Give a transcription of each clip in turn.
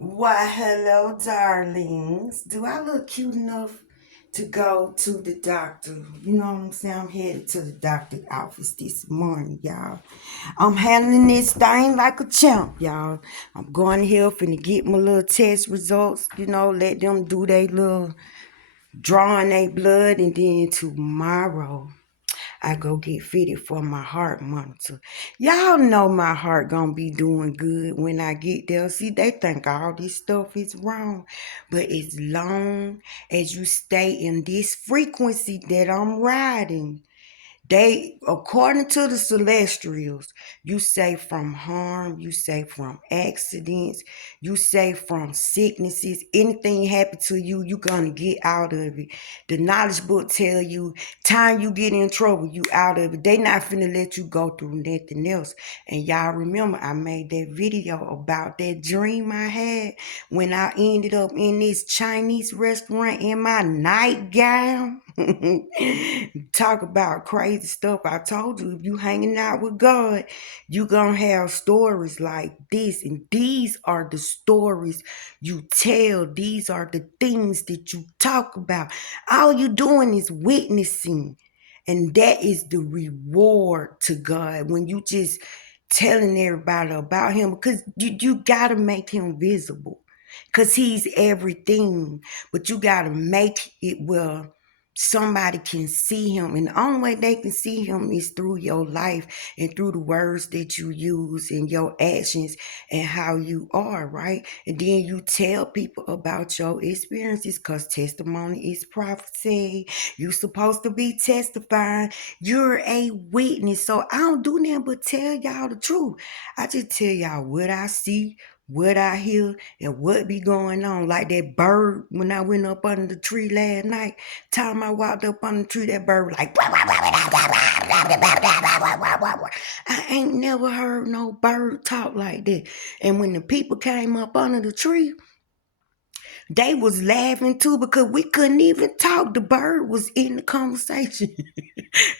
Why, hello, darlings. Do I look cute enough to go to the doctor? You know what I'm saying? I'm headed to the doctor's office this morning, y'all. I'm handling this thing like a champ, y'all. I'm going here finna get my little test results, let them do their little drawing their blood, and then tomorrow I go get fitted for my heart monitor. Y'all know my heart gonna be doing good when I get there. See, they think all this stuff is wrong. But as long as you stay in this frequency that I'm riding, they, according to the celestials, you say from harm, you say from accidents, you say from sicknesses, anything happen to you, you gonna get out of it. The knowledge book tell you, time you get in trouble, you out of it. They not finna let you go through nothing else. And y'all remember, I made that video about that dream I had when I ended up in this Chinese restaurant in my nightgown. Talk about crazy stuff. I told you, if you hanging out with God, you gonna have stories like this. And these are the stories you tell. These are the things that you talk about. All you doing is witnessing. And that is the reward to God when you just telling everybody about him, because you gotta make him visible, because he's everything. But you gotta make it where somebody can see him, and the only way they can see him is through your life and through the words that you use and your actions and how you are, right? And then you tell people about your experiences, because testimony is prophecy. You supposed to be testifying. You're a witness. So I don't do nothing but tell y'all the truth. I just tell y'all what I see, what I hear, and what be going on. Like that bird when I went up under the tree last night. Time I walked up under the tree, that bird was like, I ain't never heard no bird talk like that. And when the people came up under the tree, they was laughing too, because we couldn't even talk. The bird was in the conversation.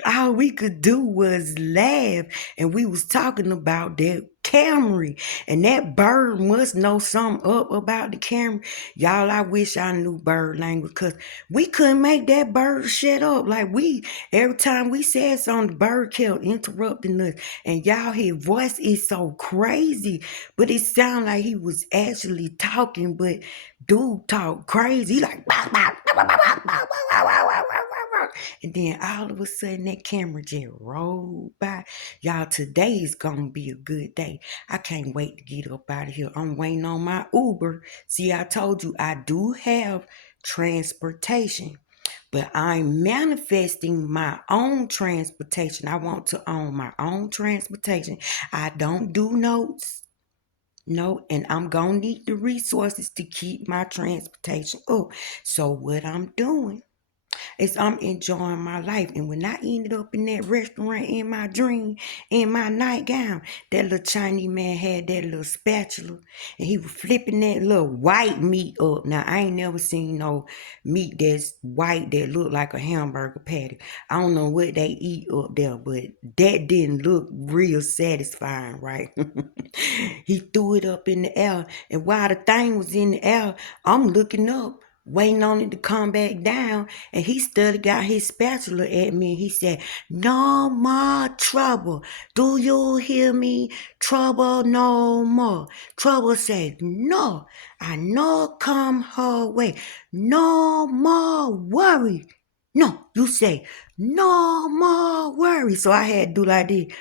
All we could do was laugh, and we was talking about that Camry, and that bird must know something up about the Camry. Y'all, I wish I knew bird language, because we couldn't make that bird shut up. Like, every time we said something, the bird kept interrupting us. And y'all, his voice is so crazy, but it sounded like he was actually talking, but dude talk crazy. He like, and then all of a sudden that camera just rolled by. Y'all, today is gonna be a good day. I can't wait to get up out of here. I'm waiting on my Uber. See, I told you I do have transportation, but I'm manifesting my own transportation. I want to own my own transportation. I don't do notes. No, and I'm gonna need the resources to keep my transportation up. So what I'm doing is I'm enjoying my life. And when I ended up in that restaurant in my dream, in my nightgown, that little Chinese man had that little spatula, and he was flipping that little white meat up. Now, I ain't never seen no meat that's white that look like a hamburger patty. I don't know what they eat up there, but that didn't look real satisfying, right? He threw it up in the air, and while the thing was in the air, I'm looking up, waiting on it to come back down, and he still got his spatula at me. He said, "No more trouble. Do you hear me? Trouble no more." Trouble said, "No, I know come her way. No more worry." No, you say, "No more worry." So I had to do like this.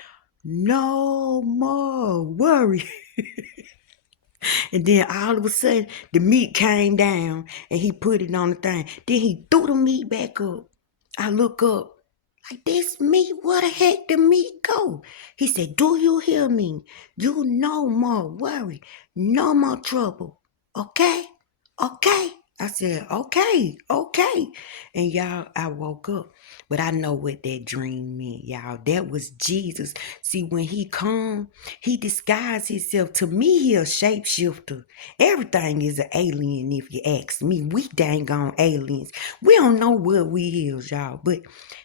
No more worry. And then all of a sudden, the meat came down and he put it on the thing. Then he threw the meat back up. I look up, like, this meat, where the heck the meat go? He said, "Do you hear me? You no more worry, no more trouble. Okay? Okay?" I said, "Okay, okay." And y'all, I woke up. But I know what that dream meant, y'all. That was Jesus. See, when he come, he disguised himself. To me, he a shapeshifter. Everything is an alien, if you ask me. We dang on aliens. We don't know what we is, y'all. But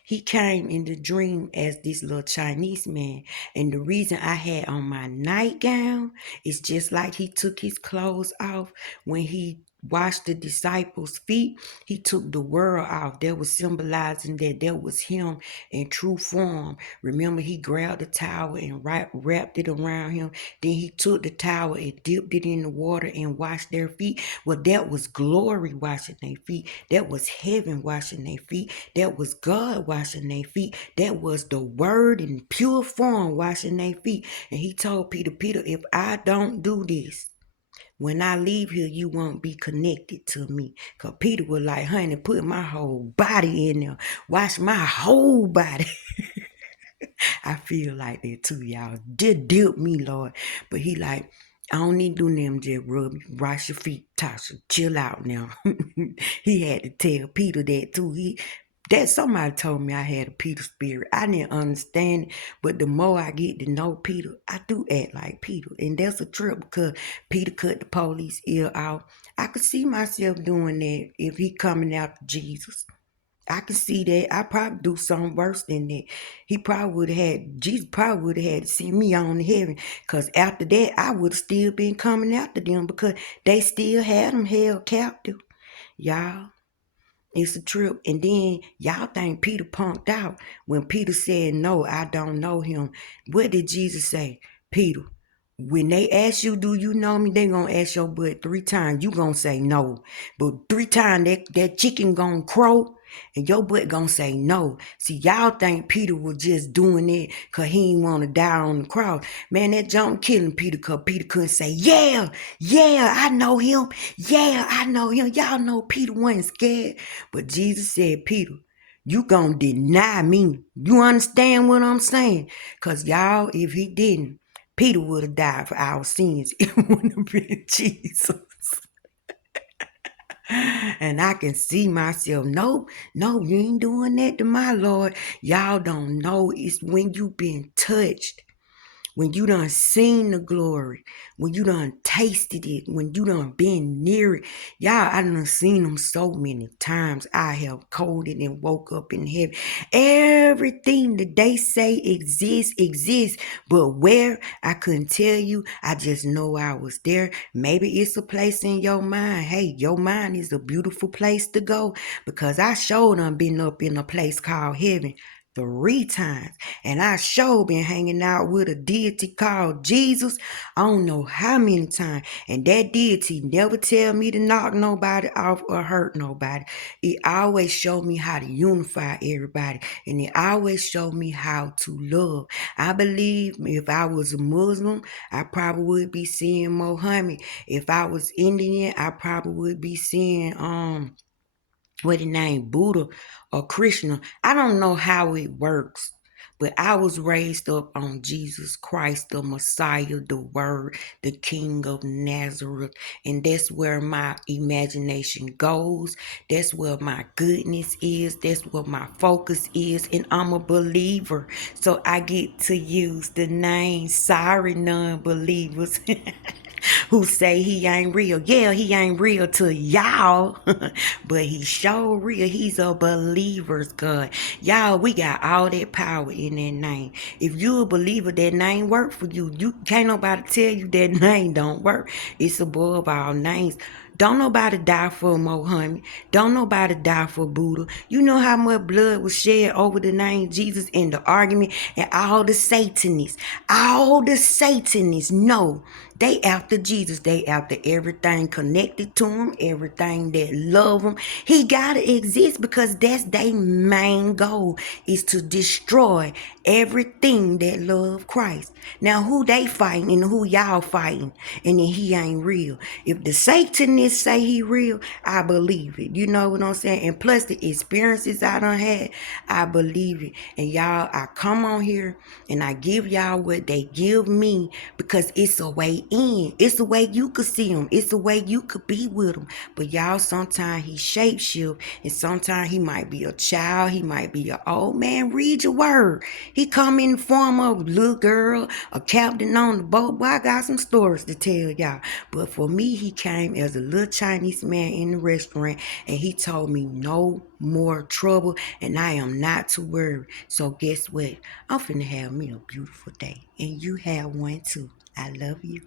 he came in the dream as this little Chinese man. And the reason I had on my nightgown is just like he took his clothes off when he washed the disciples' feet. He took the world off. That was symbolizing that was him in true form. Remember, he grabbed the towel and wrapped it around him. Then he took the towel and dipped it in the water and washed their feet. Well, that was glory washing their feet. That was heaven washing their feet. That was God washing their feet. That was the word in pure form washing their feet. And he told Peter, Peter, if I don't do this, when I leave here, you won't be connected to me. Because Peter was like, honey, put my whole body in there. Wash my whole body. I feel like that too, y'all. Just dip me, Lord. But he like, I don't need to do them, just wash your feet, Tasha. Chill out now. He had to tell Peter that too. That somebody told me I had a Peter spirit. I didn't understand it, but the more I get to know Peter, I do act like Peter. And that's a trip because Peter cut the police ear out. I could see myself doing that if he coming after Jesus. I can see that. I probably do something worse than that. Jesus probably would have had to send me on to heaven. Because after that, I would have still been coming after them because they still had them held captive. Y'all. It's a trip. And then y'all think Peter punked out. When Peter said, no, I don't know him. What did Jesus say? Peter, when they ask you, do you know me? They gonna ask your butt 3 times. You gonna say no. But 3 times that chicken gonna crow and your butt gonna say no. See, y'all think Peter was just doing it because he didn't want to die on the cross. Man, that jump killing Peter because Peter couldn't say, yeah, I know him. Yeah, I know him. Y'all know Peter wasn't scared. But Jesus said, Peter, you gonna deny me. You understand what I'm saying? Because y'all, if he didn't, Peter would have died for our sins. It wouldn't have been Jesus. And I can see myself, no, you ain't doing that to my Lord. Y'all don't know. It's when you been touched. When you done seen the glory, when you done tasted it, when you done been near it. Y'all, I done seen them so many times. I have coded and woke up in heaven. Everything that they say exists. But where, I couldn't tell you. I just know I was there. Maybe it's a place in your mind. Hey, your mind is a beautiful place to go. Because I sure done been up in a place called heaven 3 times. And I sure been hanging out with a deity called Jesus. I don't know how many times. And that deity never tell me to knock nobody off or hurt nobody. It always showed me how to unify everybody. And it always showed me how to love. I believe if I was a Muslim, I probably would be seeing Muhammad. If I was Indian, I probably would be seeing what the name, Buddha or Krishna. I don't know how it works, but I was raised up on Jesus Christ, the Messiah, the Word, the King of Nazareth. And that's where my imagination goes. That's where my goodness is. That's where my focus is. And I'm a believer. So I get to use the name. Sorry, non-believers. Who say he ain't real. Yeah, he ain't real to y'all, but he sure real. He's a believer's God. Y'all, we got all that power in that name. If you a believer, that name work for you. You can't nobody tell you that name don't work. It's above all names. Don't nobody die for Mohammed. Don't nobody die for Buddha. You know how much blood was shed over the name Jesus in the argument, and all the Satanists. All the Satanists know they after Jesus. They after everything connected to him, everything that love him. He gotta exist because that's their main goal, is to destroy everything that love Christ. Now, who they fighting and who y'all fighting, and then he ain't real. If the Satanists say he real, I believe it. You know what I'm saying? And plus the experiences I done had, I believe it. And y'all, I come on here and I give y'all what they give me because it's a way in. It's a way you could see him. It's a way you could be with him. But y'all, sometimes he shapeshift, and sometimes he might be a child. He might be an old man. Read your word. He come in the form of a little girl, a captain on the boat. Boy, I got some stories to tell y'all. But for me, he came as a little Chinese man in the restaurant, and he told me no more trouble, and I am not to worry. So guess what? I'm finna have me a beautiful day, and you have one too. I love you.